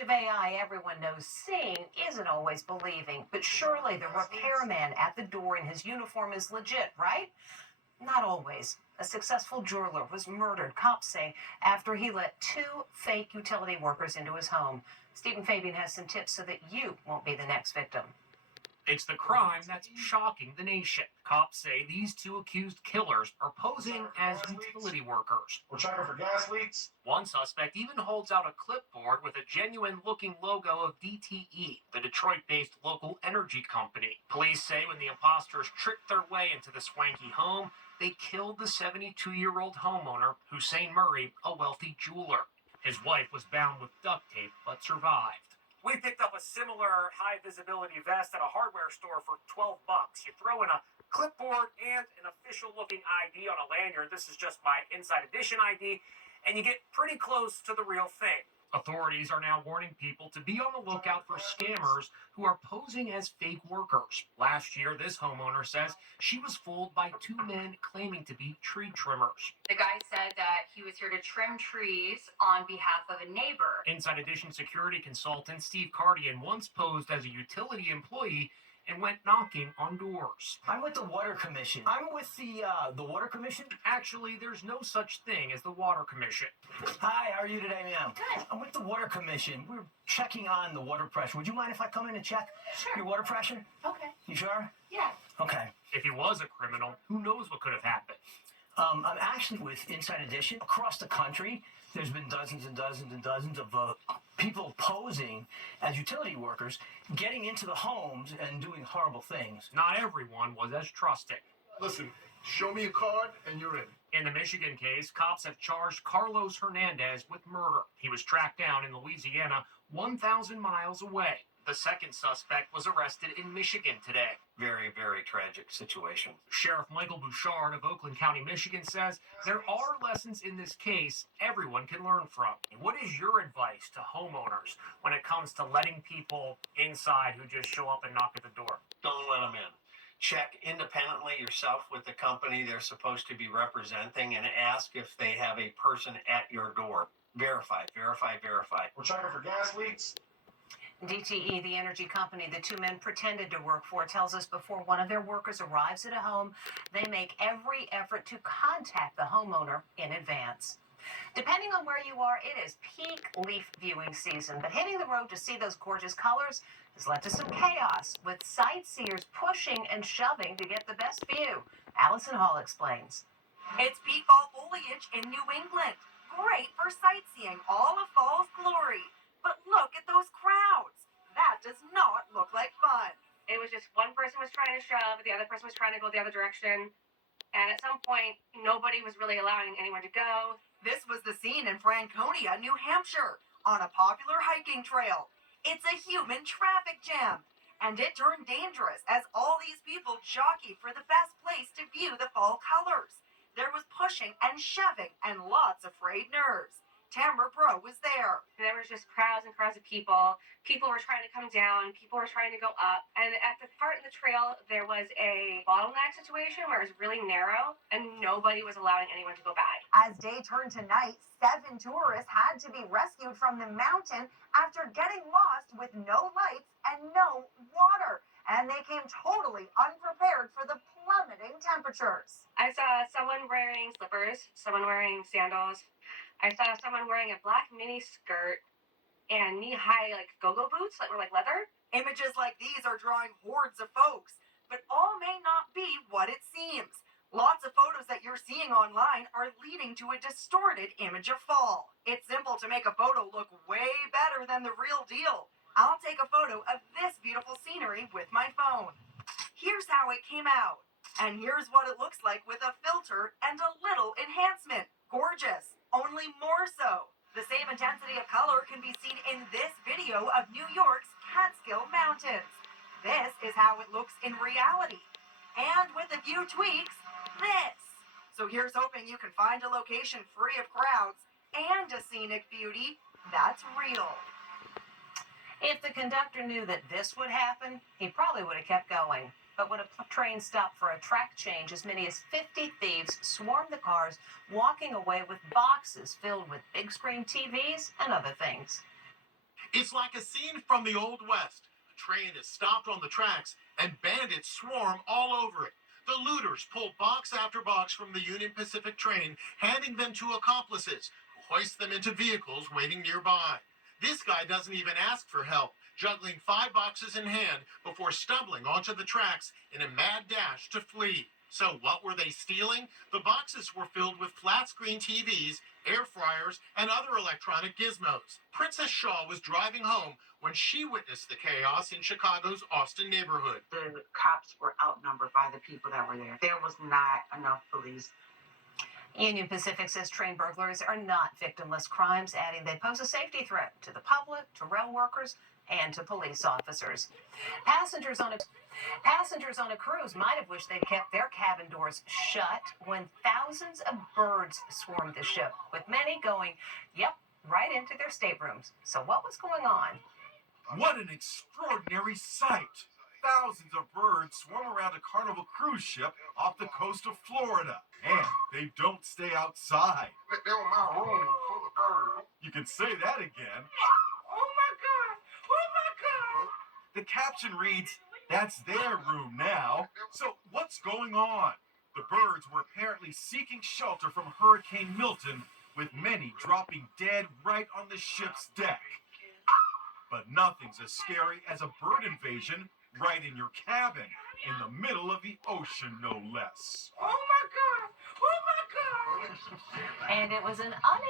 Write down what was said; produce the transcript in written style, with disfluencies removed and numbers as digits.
Of AI everyone knows seeing isn't always believing, but surely the repairman at the door in his uniform is legit, right? Not always. A successful jeweler was murdered, cops say, after he let two fake utility workers into his home. Stephen Fabian has some tips so that you won't be the next victim. It's the crime that's shocking the nation. Cops say these two accused killers are posing as utility workers. We're checking for gas leaks. One suspect even holds out a clipboard with a genuine-looking logo of DTE, the Detroit-based local energy company. Police say when the imposters tricked their way into the swanky home, they killed the 72-year-old homeowner, Hussein Murray, a wealthy jeweler. His wife was bound with duct tape but survived. We picked up a similar high-visibility vest at a hardware store for $12. You throw in a clipboard and an official-looking ID on a lanyard. This is just my Inside Edition ID, and you get pretty close to the real thing. Authorities are now warning people to be on the lookout for scammers who are posing as fake workers. Last year, this homeowner says she was fooled by two men claiming to be tree trimmers. The guy said that he was here to trim trees on behalf of a neighbor. Inside Edition security consultant Steve Cardian once posed as a utility employee and went knocking on doors. I'm with the Water Commission. I'm with the Water Commission. Actually, there's no such thing as the Water Commission. Hi, how are you today, ma'am? Good. I'm with the Water Commission. We're checking on the water pressure. Would you mind if I come in and check your water pressure? Okay. You sure? Yeah. Okay. If he was a criminal, who knows what could have happened? I'm actually with Inside Edition. Across the country, there's been dozens and dozens and dozens of people posing as utility workers, getting into the homes and doing horrible things. Not everyone was as trusting. Listen, show me a card and you're in. In the Michigan case, cops have charged Carlos Hernandez with murder. He was tracked down in Louisiana, 1,000 miles away. The second suspect was arrested in Michigan today. Very, very tragic situation. Sheriff Michael Bouchard of Oakland County, Michigan says there are lessons in this case everyone can learn from. What is your advice to homeowners when it comes to letting people inside who just show up and knock at the door? Don't let them in. Check independently yourself with the company they're supposed to be representing and ask if they have a person at your door. Verify, verify, verify. We're checking for gas leaks. DTE, the energy company the two men pretended to work for, tells us before one of their workers arrives at a home, they make every effort to contact the homeowner in advance. Depending on where you are, it is peak leaf viewing season, but hitting the road to see those gorgeous colors has led to some chaos, with sightseers pushing and shoving to get the best view. Allison Hall explains. It's peak fall foliage in New England. Great for sightseeing all of fall's glory. But look at those crowds. That does not look like fun. It was just one person was trying to shove, the other person was trying to go the other direction. And at some point, nobody was really allowing anyone to go. This was the scene in Franconia, New Hampshire, on a popular hiking trail. It's a human traffic jam. And it turned dangerous as all these people jockeyed for the best place to view the fall colors. There was pushing and shoving and lots of frayed nerves. Tamara Pro was there. There was just crowds and crowds of people. People were trying to come down. People were trying to go up. And at the part of the trail, there was a bottleneck situation where it was really narrow and nobody was allowing anyone to go by. As day turned to night, 7 tourists had to be rescued from the mountain after getting lost with no lights and no water. And they came totally unprepared for the plummeting temperatures. I saw someone wearing slippers, someone wearing sandals. I saw someone wearing a black mini skirt and knee-high go-go boots that were like leather. Images like these are drawing hordes of folks, but all may not be what it seems. Lots of photos that you're seeing online are leading to a distorted image of fall. It's simple to make a photo look way better than the real deal. I'll take a photo of this beautiful scenery with my phone. Here's how it came out. And here's what it looks like with a filter and a little enhancement. Gorgeous. Only more so. The same intensity of color can be seen in this video of New York's Catskill Mountains. This is how it looks in reality. And with a few tweaks, this. So here's hoping you can find a location free of crowds and a scenic beauty that's real. If the conductor knew that this would happen, he probably would have kept going. But when a train stopped for a track change, as many as 50 thieves swarmed the cars, walking away with boxes filled with big screen TVs and other things. It's like a scene from the Old West. A train is stopped on the tracks and bandits swarm all over it. The looters pull box after box from the Union Pacific train, handing them to accomplices who hoist them into vehicles waiting nearby. This guy doesn't even ask for help, juggling 5 boxes in hand before stumbling onto the tracks in a mad dash to flee. So what were they stealing? The boxes were filled with flat-screen TVs, air fryers, and other electronic gizmos. Princess Shaw was driving home when she witnessed the chaos in Chicago's Austin neighborhood. The cops were outnumbered by the people that were there. There was not enough police. Union Pacific says train burglars are not victimless crimes, adding they pose a safety threat to the public, to rail workers, and to police officers. Passengers on a cruise might have wished they'd kept their cabin doors shut when thousands of birds swarmed the ship, with many going, right into their staterooms. So what was going on? What an extraordinary sight! Thousands of birds swarm around a Carnival cruise ship off the coast of Florida. And they don't stay outside. They were my room full of birds. You can say that again. Oh my God! Oh my God! The caption reads, "That's their room now." So what's going on? The birds were apparently seeking shelter from Hurricane Milton, with many dropping dead right on the ship's deck. But nothing's as scary as a bird invasion right in your cabin, in the middle of the ocean, no less. Oh my God! Oh my God! And it was an unexpected